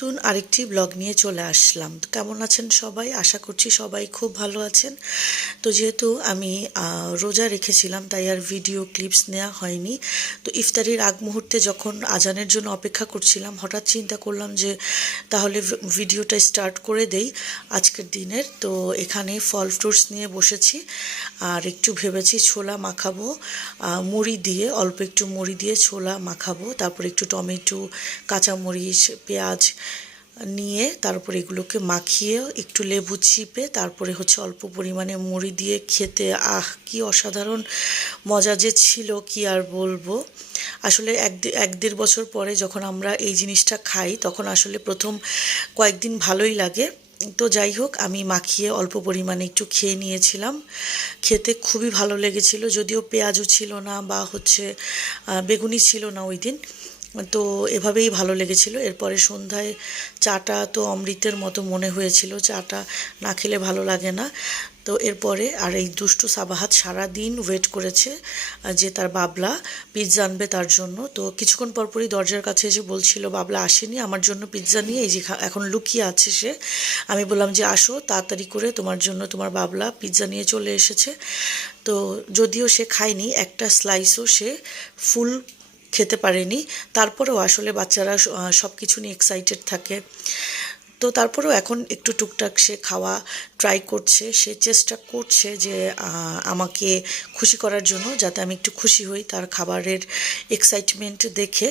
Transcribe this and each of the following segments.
নতুন আরেকটি ব্লগ নিয়ে চলে আসলাম। কেমন আছেন সবাই? আশা করছি সবাই খুব ভালো আছেন। তো যেহেতু আমি রোজা রেখেছিলাম, তাই আর ভিডিও ক্লিপস নেওয়া হয়নি। তো ইফতারির আগ মুহূর্তে যখন আজানের জন্য অপেক্ষা করছিলাম, হঠাৎ চিন্তা করলাম যে, তাহলে ভিডিওটা স্টার্ট করে দেই আজকের দিনের। তো এখানে ফল ফ্রুটস নিয়ে বসেছি। আর একটু ভেবেছি ছোলা মাখাবো। মুড়ি দিয়ে, অল্প একটু মুড়ি দিয়ে ছোলা মাখাবো। তারপর একটু টমেটো, কাঁচামরিচ, পেঁয়াজ নিয়ে তারপরে এগুলোকে মাখিয়ে একটু লেবু চিপে তারপরে হচ্ছে অল্প পরিমাণে মুড়ি দিয়ে খেতে। আহ, কি অসাধারণ মজা যে ছিল, কি আর বলব? আসলে এক এক দেড় বছর পরে যখন আমরা এই জিনিসটা খাই, তখন আসলে প্রথম কয়েকদিন ভালোই লাগে। তো যাই হোক, আমি মাখিয়ে অল্প পরিমাণে একটু খেয়ে নিয়েছিলাম। খেতে খুবই ভালো লেগেছিল, যদিও পেঁয়াজও ছিল না বা হচ্ছে বেগুনি ছিল না ওই দিন। তো এভাবেই ভালো লেগেছিল। এরপরে সন্ধ্যায় চাটা তো অমৃতের মতো মনে হয়েছিল, চাটা না খেলে ভালো লাগে না। তো এরপরে আর এই দুষ্টু সাবাহাত সারাদিন ওয়েট করেছে যে তার বাবলা পিৎজা আনবে তার জন্য। তো কিছুক্ষণ পরপরই দরজার কাছে এসে বলছিল, বাবলা, আসেনি, আমার জন্য পিৎজা নিয়ে, এই যে এখন লুকিয়ে আছে সে। আমি বললাম যে, আসো, তাড়াতাড়ি করে তোমার জন্য তোমার বাবলা পিৎজা নিয়ে চলে এসেছে। তো যদিও সে খায়নি, একটা স্লাইসও সে ফুল খেতে পারেনি। তারপরেও আসলে বাচ্চারা সব কিছু নিয়ে এক্সাইটেড থাকে। তো তারপরেও এখন একটু টুকটাক সে খাওয়া ট্রাই করছে, সে চেষ্টা করছে যে আমাকে খুশি করার জন্য যাতে আমি একটু খুশি হই তার খাবারের এক্সাইটমেন্ট দেখে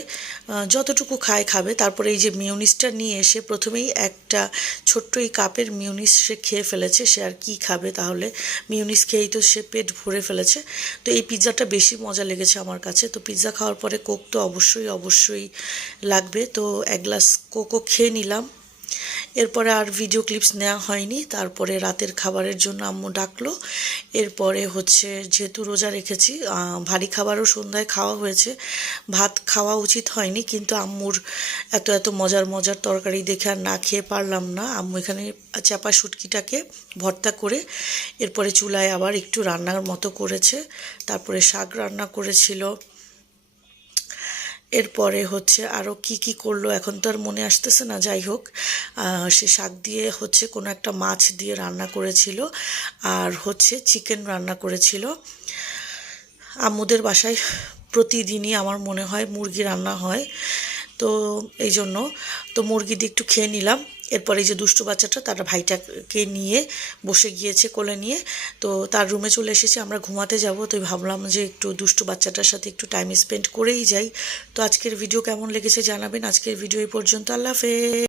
যতটুকু খায় খাবে। তারপরে এই যে মিউনিসটা নিয়ে এসে প্রথমেই একটা ছোট্ট এই কাপের মিউনিস সে খেয়ে ফেলেছে, সে আর কি খাবে তাহলে? মিউনিস খেয়েই তো সে পেট ভরে ফেলেছে। তো এই পিৎজাটা বেশি মজা লেগেছে আমার কাছে। তো পিৎজা খাওয়ার পরে কোক তো অবশ্যই অবশ্যই লাগবে। তো এক গ্লাস কোকও খেয়ে নিলাম। এরপরে আর ভিডিও ক্লিপস নেওয়া হয়নি। তারপরে রাতের খাবারের জন্য আম্মু ডাকলো। এরপরে হচ্ছে, যেহেতু রোজা রেখেছি ভারী খাবারও সন্ধ্যায় খাওয়া হয়েছে। ভাত খাওয়া উচিত হয়নি, কিন্তু আম্মুর এত এত মজার মজার তরকারি দেখে আর না খেয়ে পারলাম না। আম্মু এখানে চাপা শুটকিটাকে ভর্তা করে, এরপরে চুলায় আবার একটু রান্নার মতো করেছে। তারপরে শাক রান্না করেছিল। এরপরে হচ্ছে আরও কি কি করল, এখন তো আর মনে আসতেছে না, যাই হোক। সে শাক দিয়ে হচ্ছে কোনো একটা মাছ দিয়ে রান্না করেছিল আর হচ্ছে চিকেন রান্না করেছিল। আম্মুদের বাসায় প্রতিদিনই আমার মনে হয় মুরগি রান্না হয়। তো এই জন্য, তো মুরগি দিয়ে একটু খেয়ে নিলাম। এরপরে যে দুষ্টু বাচ্চাটা, তার ভাইটাকে নিয়ে বসে গিয়েছে কোলে নিয়ে। তো তার রুমে চলে এসেছে, আমরা ঘুমাতে যাব। তো ভাবলাম যে একটু দুষ্টু বাচ্চাটার সাথে একটু টাইম স্পেন্ড করেই যাই। তো আজকের ভিডিও কেমন লেগেছে জানাবেন। আজকের ভিডিও এই পর্যন্ত। আল্লাহ হাফেজ।